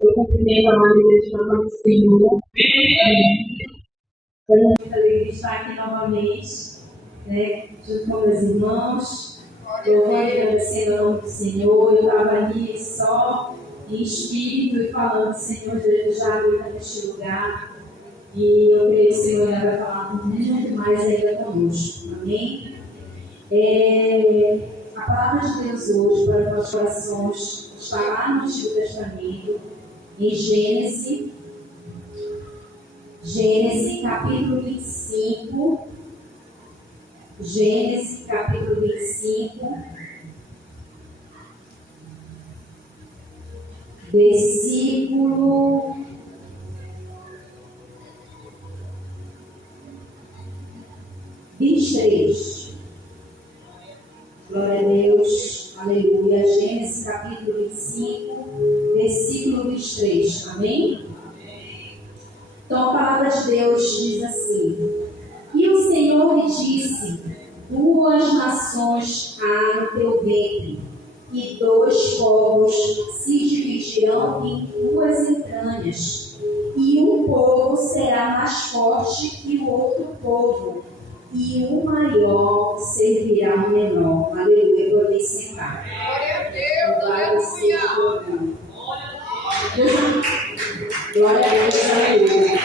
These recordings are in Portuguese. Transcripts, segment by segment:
Eu cumprimento a maioria de nós do Senhor. Foi muito alegre estar aqui novamente, né, junto com meus irmãos, louvando e agradecendo o nome do Senhor. Eu estava ali só em espírito e falando, Senhor, Jesus já habita neste lugar. E eu creio que o Senhor vai falar muito mais ainda conosco. Amém? A palavra de Deus hoje para os nossos corações está lá no Antigo Testamento, em Gênesis capítulo 25. Gênesis capítulo 25, versículo 23. Glória a Deus, aleluia. Gênesis capítulo 25, versículo 23. Amém? Então a palavra de Deus diz assim: E o Senhor lhe disse: Duas nações há no teu ventre, e dois povos se dividirão em tuas entranhas, e um povo será mais forte que o outro povo, e o maior servirá ao menor. Aleluia. Podem sentar. Glória a Deus. Glória a Deus. Aleluia.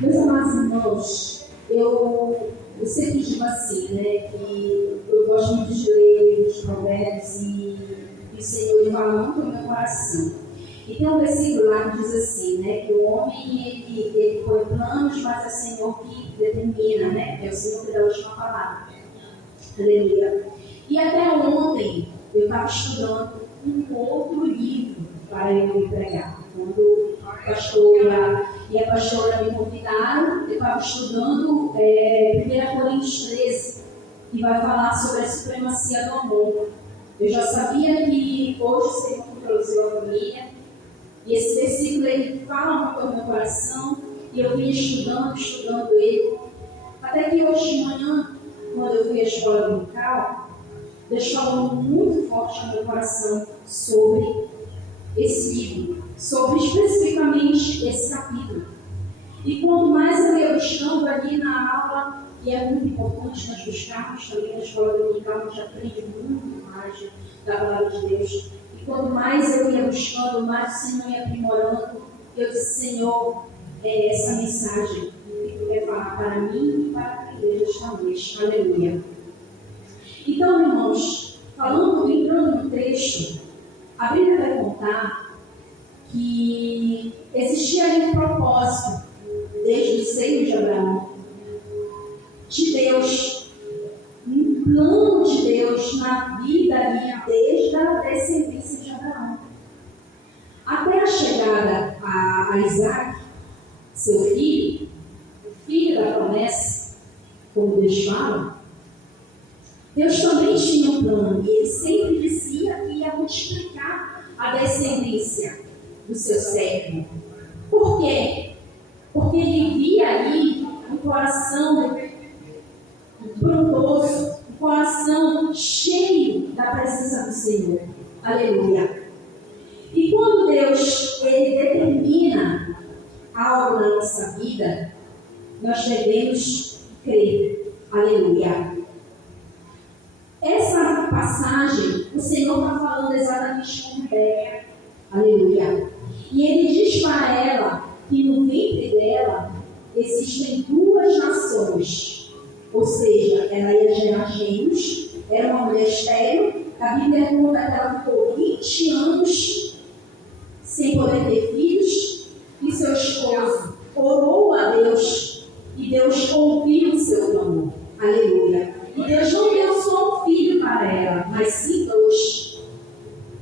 Meus amados irmãos, eu sempre digo assim, né, que eu gosto muito de ler os provérbios e o Senhor fala muito no meu coração. E tem um versículo lá que diz assim, né, que o homem ele põe planos, mas é o Senhor que determina, né, é o Senhor que dá a última palavra. Aleluia. E até ontem eu estava estudando um outro livro para eu pregar. Quando a pastora me convidaram, eu estava estudando 1 Coríntios 13, que vai falar sobre a supremacia do amor. Eu já sabia que hoje o Senhor introduziu a família, e esse versículo ele fala muito ao meu coração, e eu vinha estudando ele, até que hoje de manhã, quando eu fui à escola dominical, Deus falou muito forte ao meu coração sobre esse livro, sobre especificamente esse capítulo. E quanto mais eu ia buscando ali na aula, e é muito importante nós buscarmos também na escola dominical, a gente aprende muito mais da palavra de Deus. E quanto mais eu ia buscando, mais o Senhor ia aprimorando. Eu disse, Senhor, essa mensagem que tu quer falar para mim e para a igreja esta noite. Aleluia. Então, irmãos, entrando no texto, a Bíblia vai contar que existia ali um propósito, desde o seio de Abraão, de Deus, um plano de Deus na vida ali, desde a descendência de Abraão. Até a chegada a Isaac, seu filho, o filho da promessa, como Deus fala, Deus também tinha um plano, e ele sempre dizia que ia multiplicar a descendência do seu servo. Por quê? Porque ele via ali um coração bondoso, um coração cheio da presença do Senhor. Aleluia. E quando Deus ele determina algo na nossa vida, nós devemos crer. Aleluia. Essa passagem, o Senhor está falando exatamente com Rebeca. Aleluia. E ele diz para ela que no ventre dela existem duas nações. Ou seja, ela ia gerar gêmeos, era uma mulher estéril. A Bíblia conta que ela ficou 20 anos sem poder ter filhos, e seu esposo orou a Deus, e Deus ouviu o seu clamor. Aleluia. E Deus não deu só um filho para ela, mas sim dois.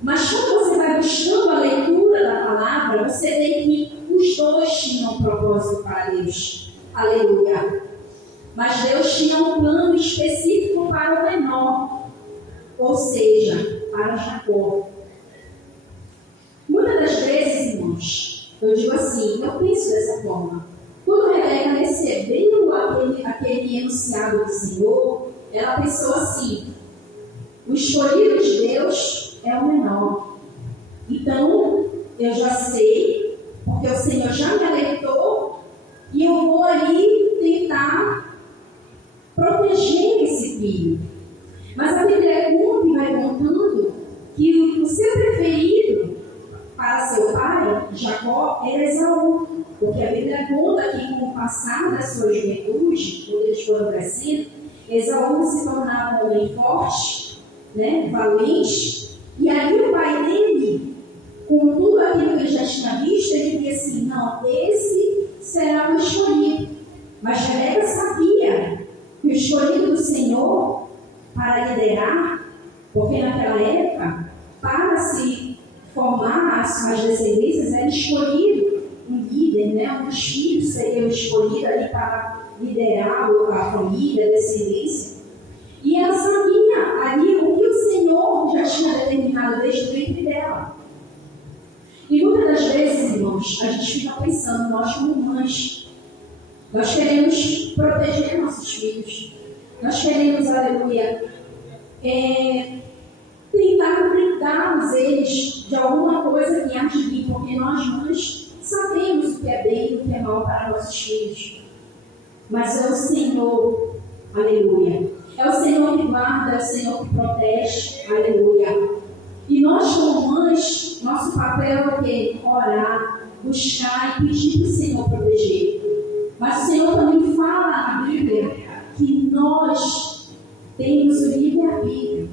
Mas quando você vai buscando a leitura da palavra, você vê que os dois tinham um propósito para Deus. Aleluia. Mas Deus tinha um plano específico para o menor, ou seja, para Jacó. Muitas das vezes, irmãos, eu digo assim, eu penso dessa forma. Quando Rebeca recebeu aquele enunciado do Senhor, ela pensou assim: o escolhido de Deus é o menor. Então, eu já sei, porque o Senhor já me alertou, e eu vou ali tentar proteger esse filho. Mas a Bíblia conta e vai contando que o seu preferido para seu pai, Jacó, era Esaú. Porque a Bíblia conta que com o passar da sua juventude, quando eles foram crescendo, Esaú se tornava um homem forte, né, valente, e aí o pai dele, com tudo aquilo que ele já tinha visto, ele dizia assim: não, esse será o escolhido. Mas Rebeca sabia que o escolhido do Senhor para liderar, porque naquela época, para se formar as descendências, era escolhido um líder, né? Um dos filhos seria escolhido ali para liderar a família, a descendência. E ela sabia ali o que o Senhor já tinha determinado desde o ventre dela. E muitas das vezes, irmãos, a gente fica pensando, nós como mães, nós queremos proteger nossos filhos. Nós queremos, aleluia, tentar blindá-los eles de alguma coisa que há de vir, porque nós mães sabemos o que é bem e o que é mal para nossos filhos. Mas é o Senhor, aleluia. É o Senhor que guarda, é o Senhor que protege, aleluia. E nós como mães, nosso papel é o quê? Orar, buscar e pedir para o Senhor proteger. Mas o Senhor também fala na Bíblia que nós temos o livre-arbítrio.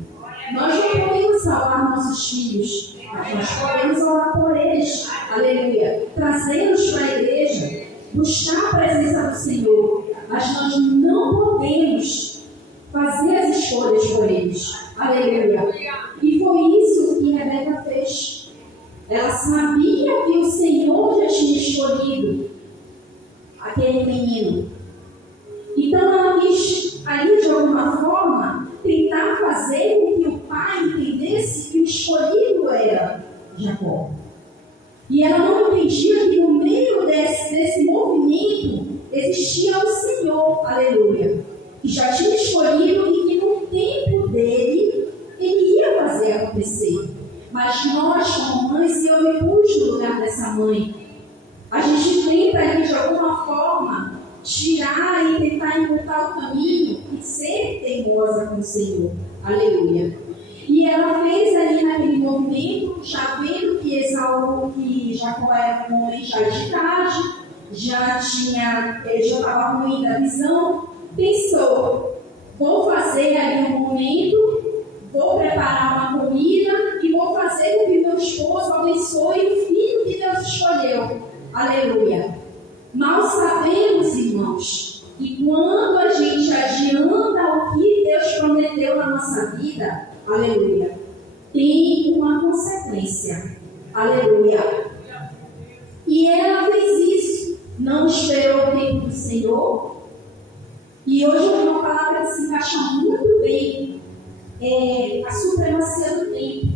Nós não podemos salvar nossos filhos, mas nós podemos orar por eles, aleluia, trazê-los para a igreja, buscar a presença do Senhor, mas nós não podemos fazer as escolhas por eles, aleluia. E foi isso que Rebeca fez. Ela sabia que o Senhor já tinha escolhido aquele menino. Então ela quis ali de alguma forma tentar fazer com que o pai entendesse que o escolhido era Jacó. E ela não entendia que no meio desse movimento existia o Senhor, aleluia, que já tinha escolhido e que no tempo dele ele ia fazer acontecer. Mas nós, como mães, e eu me pus no lugar dessa mãe, a gente tenta ali de alguma forma tirar e tentar encurtar o caminho e ser teimosa com o Senhor. Aleluia. E ela fez ali naquele movimento, já vendo que Jacó era um homem já de idade, ele já estava ruim da visão, pensou: vou fazer ali um momento, vou preparar uma comida e vou fazer com que meu esposo abençoe o filho que Deus escolheu. Aleluia. Mal sabemos, irmãos, que quando a gente adianta o que Deus prometeu na nossa vida, aleluia, tem uma consequência. Aleluia. E ela fez isso, não esperou o tempo do Senhor. E hoje eu vou uma palavra que se encaixa muito bem, a supremacia do tempo,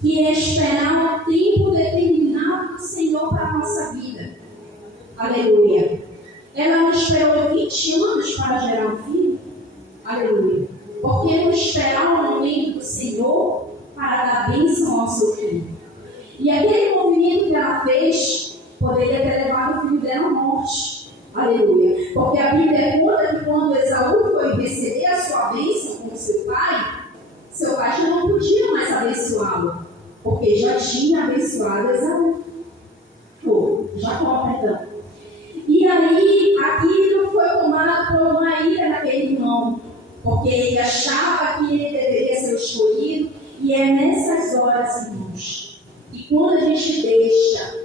que é esperar o tempo determinado do Senhor para a nossa vida. Aleluia. Ela não esperou 20 anos para gerar um filho. Aleluia. Porque não esperar o momento do Senhor para dar bênção ao seu filho. E aquele movimento que ela fez poderia ter levado o filho dela à morte. Aleluia. Porque a Bíblia conta que quando Esaú foi receber a sua bênção com seu pai já não podia mais abençoá-lo, porque já tinha abençoado Esaú. Jacó, perdão. E aí, aquilo foi tomado por uma ira naquele irmão, porque ele achava que ele deveria ser escolhido, e é nessas horas, irmãos, que quando a gente deixa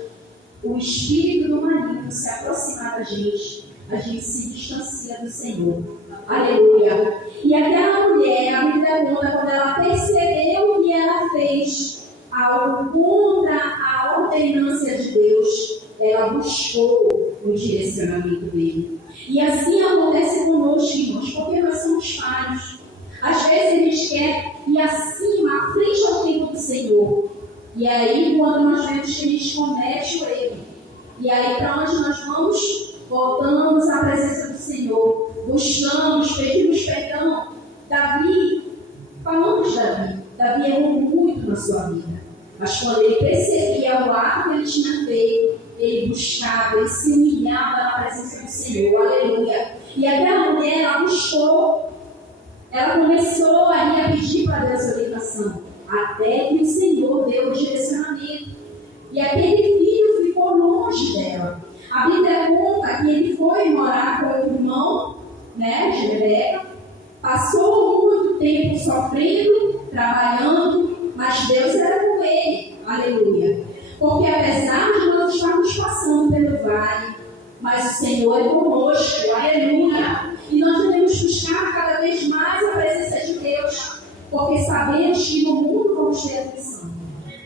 o espírito do maligno se aproximar da gente se distancia do Senhor. Aleluia. E aquela mulher, a Bíblia conta, quando ela percebeu que ela fez algo contra a ordenância de Deus, ela buscou o direcionamento dele. E assim acontece conosco, irmãos, porque nós somos falhos. Às vezes a gente quer ir acima, à frente ao tempo do Senhor. E aí, quando nós vemos que a gente comete o erro, e aí para onde nós vamos? Voltamos à presença do Senhor, buscamos, pedimos perdão. Davi, falamos de Davi errou muito na sua vida. Mas quando ele percebia o ato que ele tinha feito, ele buscava, ele se humilhava na presença do Senhor. Aleluia. E aquela mulher, ela buscou, ela começou ali a pedir para Deus orientação, até que o Senhor deu o direcionamento. E aquele filho ficou longe dela. A Bíblia conta que ele foi morar com o irmão, né, de Rebeca, passou muito tempo sofrendo, trabalhando, mas Deus era com ele. Aleluia. Porque apesar de nós estarmos passando pelo vale, mas o Senhor é conosco. Aleluia. E nós devemos buscar cada vez mais a presença de Deus, porque sabemos que no mundo vamos ter aflição.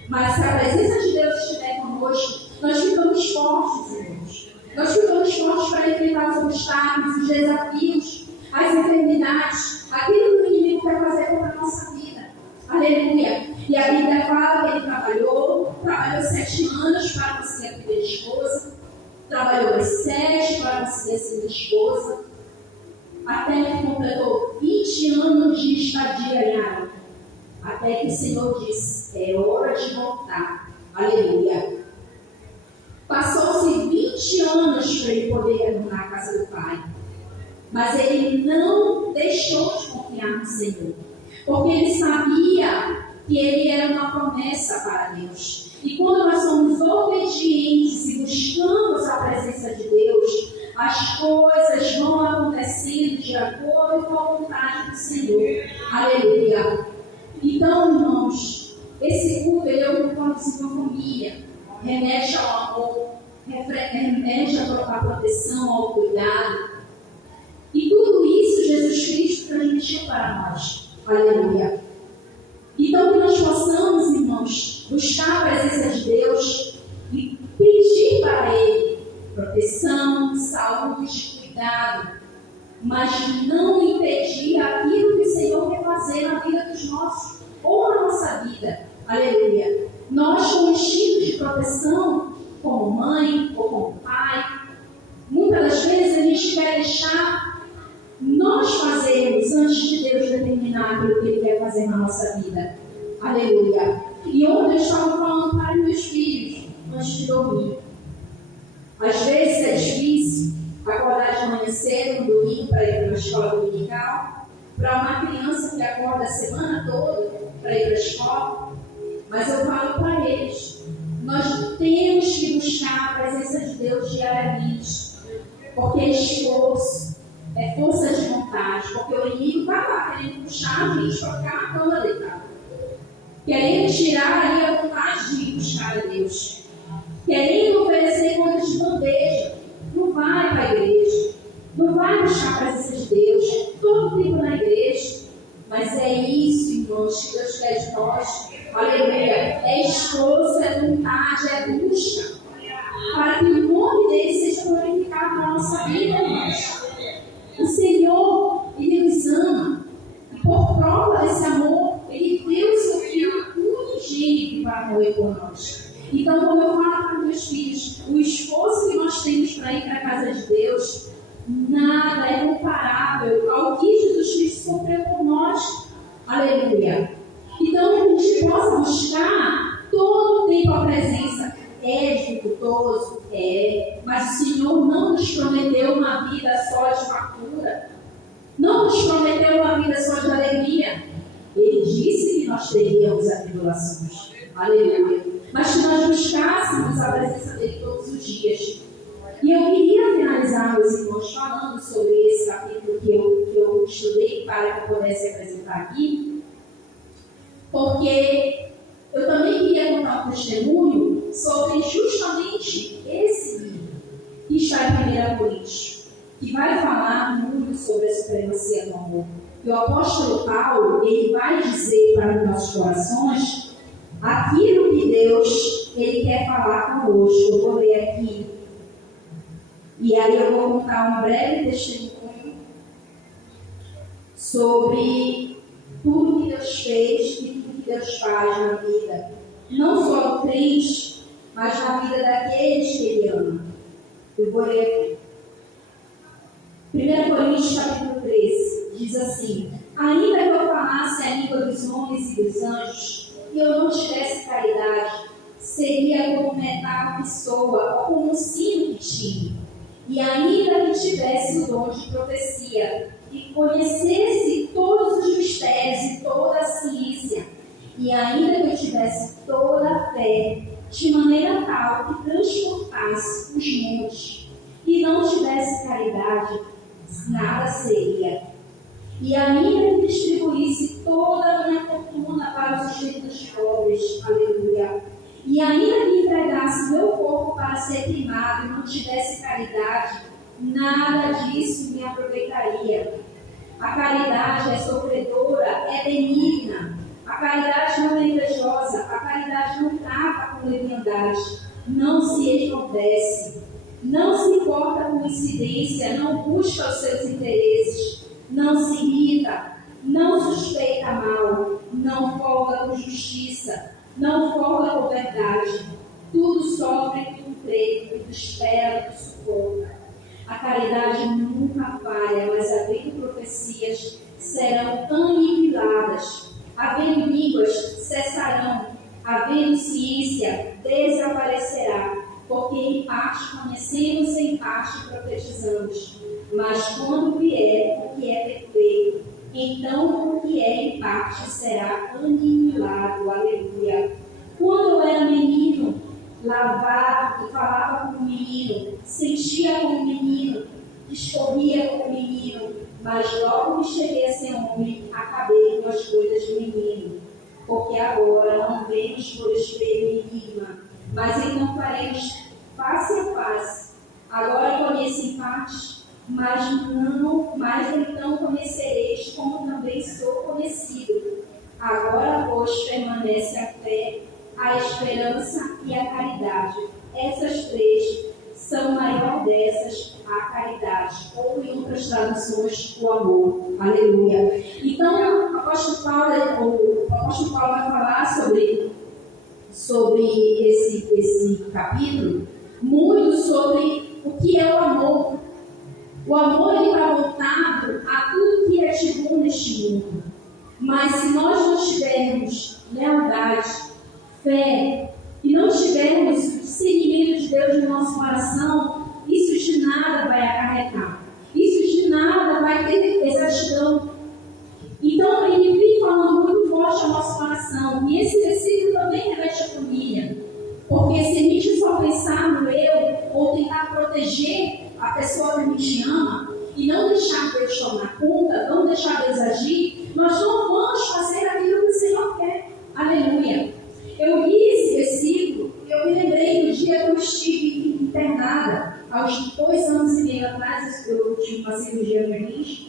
Mas se a presença de Deus estiver conosco, nós ficamos fortes, irmãos. Nós ficamos fortes para enfrentar os obstáculos, os desafios, as enfermidades, aquilo que o inimigo quer fazer contra a nossa vida. Aleluia. E a Bíblia fala que ele trabalhou 7 anos para conseguir a primeira esposa, trabalhou mais 7 para conseguir a segunda esposa, até que completou 20 anos de estadia em Arã. Até que o Senhor disse, é hora de voltar. Aleluia. Passou-se 20 anos para ele poder retornar à casa do Pai. Mas ele não deixou de confiar no Senhor. Porque ele sabia que ele era uma promessa para Deus. E quando nós somos obedientes e buscamos a presença de Deus, as coisas vão acontecendo de acordo com a vontade do Senhor. Aleluia. Então, irmãos, esse culto é um culto de família. Remete ao amor, remete à proteção, ao cuidado. E tudo isso Jesus Cristo transmitiu para nós. Aleluia. Então, que nós possamos, irmãos, buscar a presença de Deus e pedir para Ele proteção, saúde, cuidado, mas não impedir aquilo que o Senhor quer fazer na vida dos nossos ou na nossa vida. Aleluia. Nós, como instinto de proteção, como mãe ou como pai, muitas das vezes a gente quer deixar nós fazermos antes de Deus determinar aquilo que Ele quer fazer na nossa vida. Aleluia. E ontem eu estava falando para os meus filhos, antes de dormir. Às vezes é difícil acordar de manhã cedo, no domingo, para ir para uma escola dominical, para uma criança que acorda a semana toda para ir para a escola. Mas eu falo para eles, nós temos que buscar a presença de Deus diariamente, porque é esforço, é força de vontade, porque o inimigo está lá querendo puxar a gente para ficar na cama deitado, querendo tirar ali a vontade de ir buscar a Deus, querendo oferecer coisas de bandeja. Não vai para a igreja, não vai buscar a presença de Deus todo o tempo na igreja. Mas é isso, irmãos, que Deus quer de nós. Aleluia. É esforço, é vontade, é busca, para que o nome dele seja glorificado na nossa vida, irmãos. O Senhor, Ele nos ama. E por prova desse amor, Ele deu o seu Filho unigênito para morrer por nós. Então, como eu falo para os meus filhos, o esforço que nós temos para ir para a casa de Deus, nada é comparável ao que Jesus Cristo sofreu por nós. Aleluia. Então, que a gente possa buscar todo o tempo a presença. É dificultoso? É. Mas o Senhor não nos prometeu uma vida só de fartura. Não nos prometeu uma vida só de alegria. Ele disse que nós teríamos atribulações. Aleluia. Mas que nós buscássemos a presença dele todos os dias. E eu queria finalizar, meus irmãos, falando sobre esse capítulo que eu estudei para que eu pudesse apresentar aqui, porque eu também queria contar um testemunho sobre justamente esse livro, que está em 1 Coríntios, que vai falar muito sobre a supremacia do amor. E o apóstolo Paulo, ele vai dizer para os nossos corações aquilo que Deus ele quer falar conosco. Eu vou ler aqui. E aí eu vou contar um breve testemunho sobre tudo que Deus fez e tudo que Deus faz na vida. Não só do crente, mas na vida daqueles que Ele ama. Eu vou ler aqui. 1 Coríntios capítulo 13 diz assim: ainda que eu falasse a língua dos homens e dos anjos e eu não tivesse caridade, seria como metade pessoa, ou como um sino que tinha. E ainda que tivesse o dom de profecia, e conhecesse todos os mistérios e toda a ciência, e ainda que eu tivesse toda a fé, de maneira tal que transportasse os montes, e não tivesse caridade, nada seria. E ainda que distribuísse toda a minha fortuna para o sustento dos pobres, aleluia. E ainda que entregasse meu corpo para ser queimado e não tivesse caridade, nada disso me aproveitaria. A caridade é sofredora, é benigna. A caridade não é invejosa, a caridade não trata com leviandade, não se esmordece, não se importa com incidência, não busca os seus interesses, não se irrita, não suspeita mal, não folga com justiça, não folga com verdade, tudo sofre, tudo crê, tudo espera, tudo suporta. A caridade nunca falha, mas havendo profecias serão aniquiladas, havendo línguas cessarão, havendo ciência desaparecerá, porque em parte conhecemos, em parte profetizamos. Mas quando vier o que é perfeito, então o que é em parte será aniquilado. Aleluia. Quando eu era menino, lavava e falava como menino, sentia como menino, discorria como menino, mas logo que cheguei a ser homem, acabei com as coisas de menino. Porque agora não vemos por espelho e enigma, mas então faremos face a face. Agora conheço em parte, mas então conhecereis como também sou conhecido. Agora, pois, permanece a fé, a esperança e a caridade. Essas três são maior dessas a caridade, ou em outras traduções, o amor. Aleluia. Então, o apóstolo Paulo vai falar sobre esse capítulo, muito sobre o que é o amor. O amor está voltado a tudo que é de bom neste mundo. Mas se nós não tivermos lealdade, fé, e não tivermos o discernimento de Deus no nosso coração, isso de nada vai acarretar. Isso de nada vai ter exatidão. Então, ele vem falando muito forte ao nosso coração. E esse versículo também reveste a família. Porque se a gente só pensar no eu, ou tentar proteger a pessoa que a gente ama, e não deixar Deus tomar conta, não deixar Deus agir, nós não vamos fazer aquilo que o Senhor quer. Aleluia. Eu li esse versículo e eu me lembrei do dia que eu estive internada, aos 2 anos e meio atrás, eu tive uma cirurgia no rins,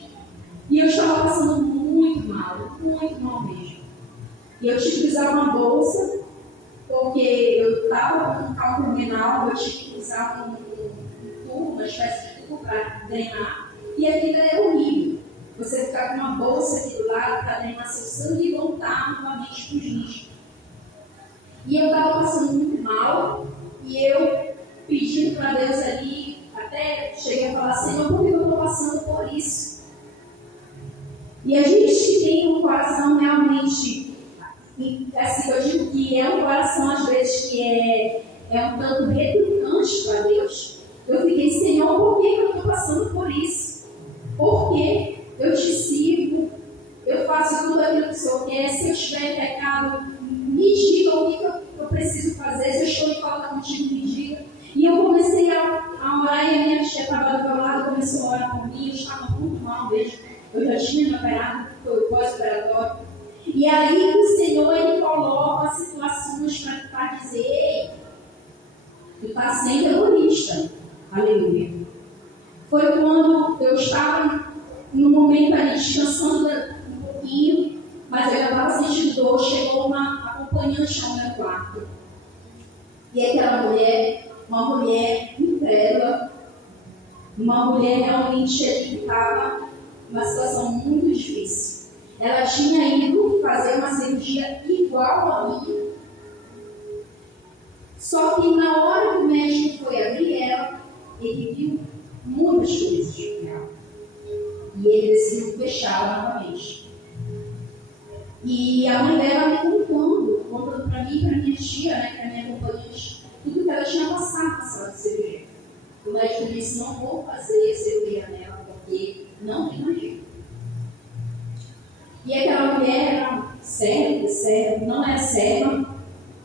e eu estava passando muito mal mesmo. E eu tive que usar uma bolsa, porque eu estava com um cálculo renal, eu tive que usar um tubo, uma espécie de tubo para drenar, e aquilo é horrível. Você ficar com uma bolsa aqui do lado para drenar seu sangue e voltar novamente para os rins. E eu estava passando muito mal, e eu pedindo para Deus ali, até cheguei a falar, Senhor, por que eu estou passando por isso? E a gente tem um coração realmente, assim, eu digo que é um coração às vezes que é um tanto retrucante para Deus. Eu fiquei, Senhor, por que eu estou passando por isso? Porque eu te sirvo, eu faço tudo aquilo que o Senhor quer. Se eu estiver em pecado, me diga o que eu preciso fazer. Se eu estou em falta contigo, me diga. E eu comecei a orar, e a minha tia estava do meu lado, começou a orar por mim. Eu estava muito mal mesmo. Eu já tinha me operado, foi o pós-operatório. E aí o Senhor, Ele coloca situações para dizer, ei, tu está sendo terrorista. Aleluia. Foi quando eu estava no momento ali descansando um pouquinho, mas eu já estava sentindo dor. Chegou uma acompanhante ao meu quarto. E aquela mulher, uma mulher incrédula, uma mulher realmente que estava numa situação muito difícil. Ela tinha ido fazer uma cirurgia igual a minha, só que na hora que o médico foi abrir ela, ele viu muitas coisas de ela. E ele decidiu fechá-la novamente. E a mãe dela me contando como minha tia, né, que era minha acompanhante, tudo que ela tinha passado na sala de cirurgia. O médico disse: não vou fazer cirurgia nela, porque não tem mais jeito. E aquela mulher era serva, não era serva,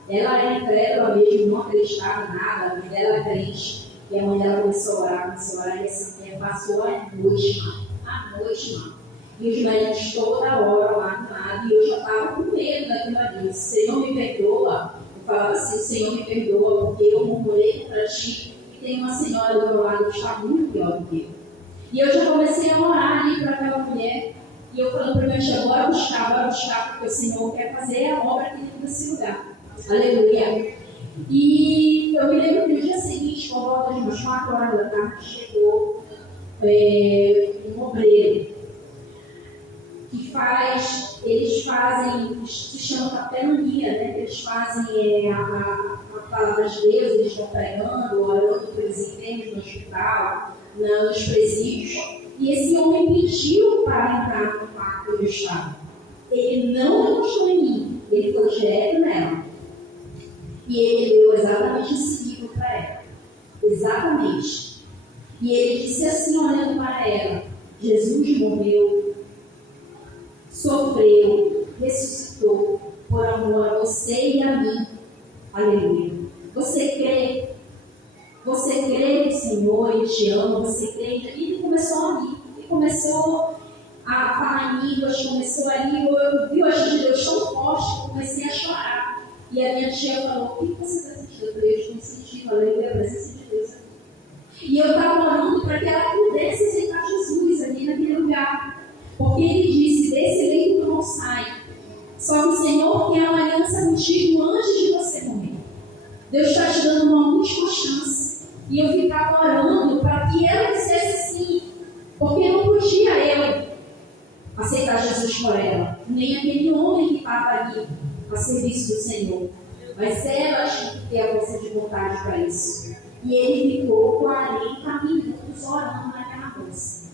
ela era incrédula mesmo, não acreditava em nada, a mãe dela era crente. E a mãe dela começou a orar, e essa mulher passou a noite, mano. E os médicos toda hora lá do lado, e eu já estava com medo daquilo ali. Senhor, me perdoa. Eu falava assim: Senhor, me perdoa, porque eu murmurei contra ti, e tem uma senhora do meu lado que está muito pior do que eu. E eu já comecei a orar ali para aquela mulher, e eu falando para minha tia: bora buscar, porque o Senhor quer fazer a obra aqui dentro desse lugar. Aleluia. E eu me lembro que no dia seguinte, por volta de umas 4 horas da tarde, chegou um obreiro que eles fazem, se chama capelania, né? Eles fazem a palavra de Deus, eles vão pregando, orando pelos enfermos no hospital, nos presídios. E esse homem pediu para entrar no quarto onde eu estava. Ele não encostou em mim, ele foi direto nela. E ele leu exatamente esse livro para ela. Exatamente. E ele disse assim, olhando para ela: Jesus morreu, sofreu, ressuscitou por amor a você e a mim. Aleluia. Você crê? Você crê no Senhor, Ele te ama, você crê? E ele começou ali. Ele começou a falar em línguas, começou ali. Eu vi o agir de Deus tão forte que comecei a chorar. E a minha tia falou: o que você está sentindo? Eu falei: eu estou sentindo, aleluia, a presença de Deus aqui. E eu estava orando para que ela pudesse aceitar Jesus ali naquele lugar. Porque ele disse: desse leito não sai. Só que o Senhor quer uma aliança contigo antes de você morrer. Deus está te dando uma última chance. E eu ficava orando para que ela dissesse sim. Porque não podia eu aceitar Jesus por ela. Nem aquele homem que estava ali a serviço do Senhor. Mas ela tinha que ter a força de vontade para isso. E ele ficou 40 minutos orando naquela moça.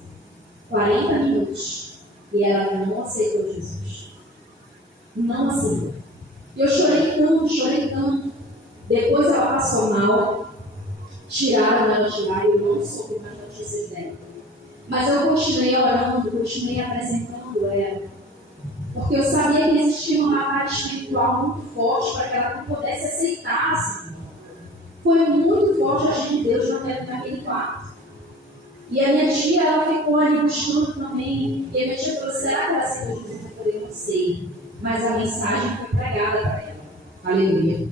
40 minutos. E ela não aceitou Jesus. Não aceitou. Eu chorei tanto. Depois ela passou mal. Tiraram ela de lá e eu não soube mais notícias dela. Mas eu continuei orando, continuei apresentando ela. Porque eu sabia que existia uma batalha espiritual muito forte para que ela não pudesse aceitar. Foi muito forte a agir de Deus naquele quarto. E a minha tia, ela ficou ali buscando também. E a minha tia falou: será que ela aceitou Jesus? Eu falei: não sei. Mas a mensagem foi pregada para ela. Aleluia.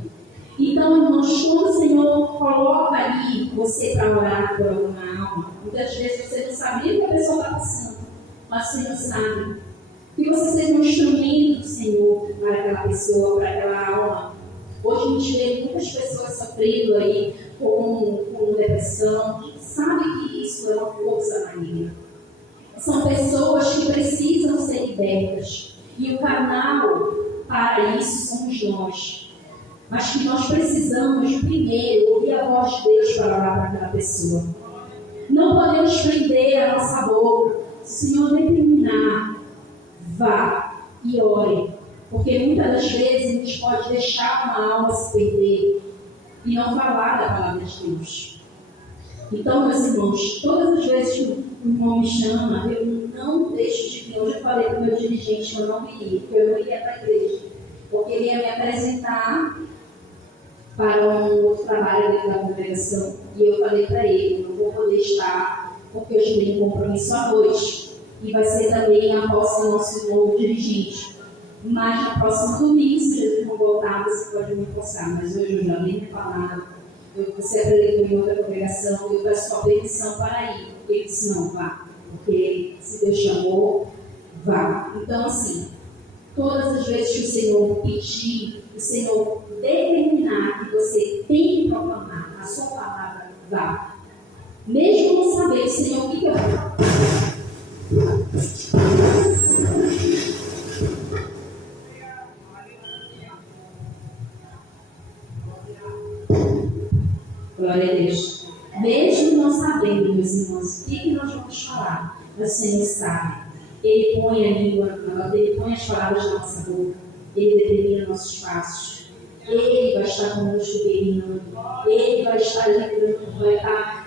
Então, irmãos, quando o Senhor coloca ali você para orar por alguma alma, muitas vezes você não sabe nem o que a pessoa está passando, mas o Senhor sabe. Que você seja um instrumento do Senhor para aquela pessoa, para aquela alma. Hoje a gente vê muitas pessoas sofrendo aí com depressão. A gente sabe que isso é uma força maligna. São pessoas que precisam ser libertas. E o canal para isso somos nós. Mas que nós precisamos primeiro ouvir a voz de Deus para orar para aquela pessoa. Não podemos prender a nossa boca. Se o Senhor determinar, vá e ore. Porque muitas das vezes a gente pode deixar uma alma se perder e não falar da palavra de Deus. Então, meus irmãos, todas as vezes que o irmão me chama, eu não deixo de vir. Hoje eu falei para o meu dirigente que eu não iria, porque eu não iria para a igreja. Porque ele ia me apresentar para um outro trabalho dentro da congregação. E eu falei para ele: eu não vou poder estar, porque hoje tenho um compromisso à noite. E vai ser também a posse do nosso novo dirigente. Mas na próxima domingo, se Jesus não voltar, você pode me forçar. Mas hoje eu já nem me falado. Você apresentou em outra congregação, eu peço sua permissão para ir. Ele disse: não, vá. Porque se Deus chamou, vá. Então, assim, todas as vezes que o Senhor pedir, o Senhor determinar que você tem que proclamar a sua palavra, vá. Mesmo não sabendo, Senhor, o que eu vou. Glória a Deus. Mesmo não sabendo, meus irmãos, o que nós vamos falar, o Senhor sabe. Ele põe a língua, ele põe as palavras na nossa boca, ele determina nossos passos. Ele vai estar conosco guerreando. Ele vai estar livrando,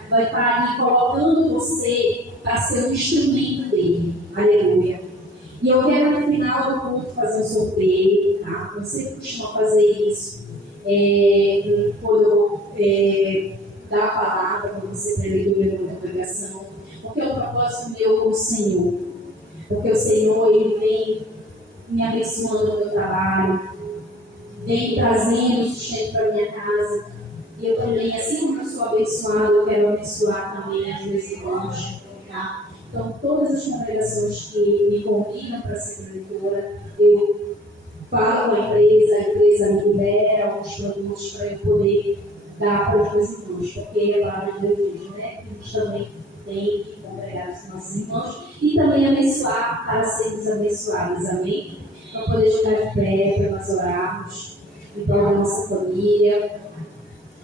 vai estar ali colocando você para ser um instrumento dele. Aleluia. E eu quero no final do culto fazer um sorteio, tá? Eu sempre costumo fazer isso. Quando eu dar a palavra, quando você prega na congregação. Porque é um propósito meu com o Senhor. Porque o Senhor, Ele vem me abençoando no meu trabalho, vem trazendo sustento para a minha casa. E eu também, assim como eu sou abençoada, eu quero abençoar também os meus irmãos. Tá? Então, todas as congregações que me convidam para ser preletora, eu falo com a empresa me libera alguns produtos para eu poder dar para os meus irmãos, porque a palavra de Deus diz, né? Que a gente também tem que congregar os nossos irmãos e também abençoar para sermos abençoados, amém? Então, poder ficar de pé para nós orarmos em prol da nossa família,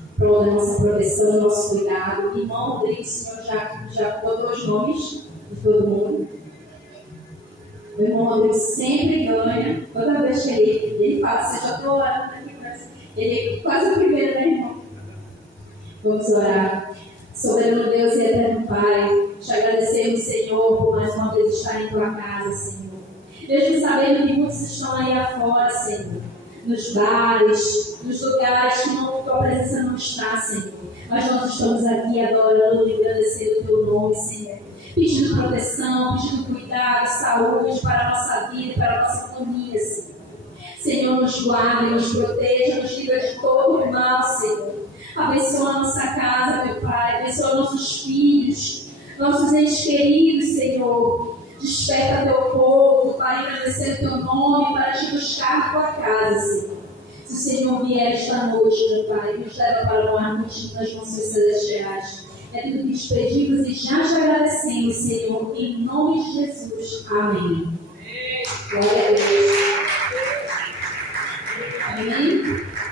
em prol da nossa proteção, do nosso cuidado. Irmão Rodrigo, o Senhor já botou os nomes de todo mundo. O irmão Rodrigo sempre ganha, toda vez que ele fala, você já estou orando aqui, ele é quase o primeiro, né, irmão? Vamos orar. Soberano Deus e eterno Pai, te agradecemos, Senhor, por mais uma vez estar em tua casa, Senhor. Mesmo sabendo que muitos estão aí afora, Senhor, nos bares, nos lugares que tua presença não está, Senhor. Mas nós estamos aqui adorando e agradecendo o teu nome, Senhor. Pedindo proteção, pedindo cuidado, saúde para a nossa vida e para a nossa família, Senhor. Senhor, nos guarde, nos proteja, nos livra de todo o mal, Senhor. Abençoa a nossa casa, meu Pai. Abençoa nossos filhos, nossos entes queridos, Senhor. Desperta teu povo para engrandecer o teu nome, para te buscar na tua casa, Senhor. Se o Senhor vier esta noite, meu Pai, nos leva para o ar nas mansões celestiais. É tudo que te pedimos e já te agradecemos, Senhor, em nome de Jesus. Amém. Glória a Deus. Amém.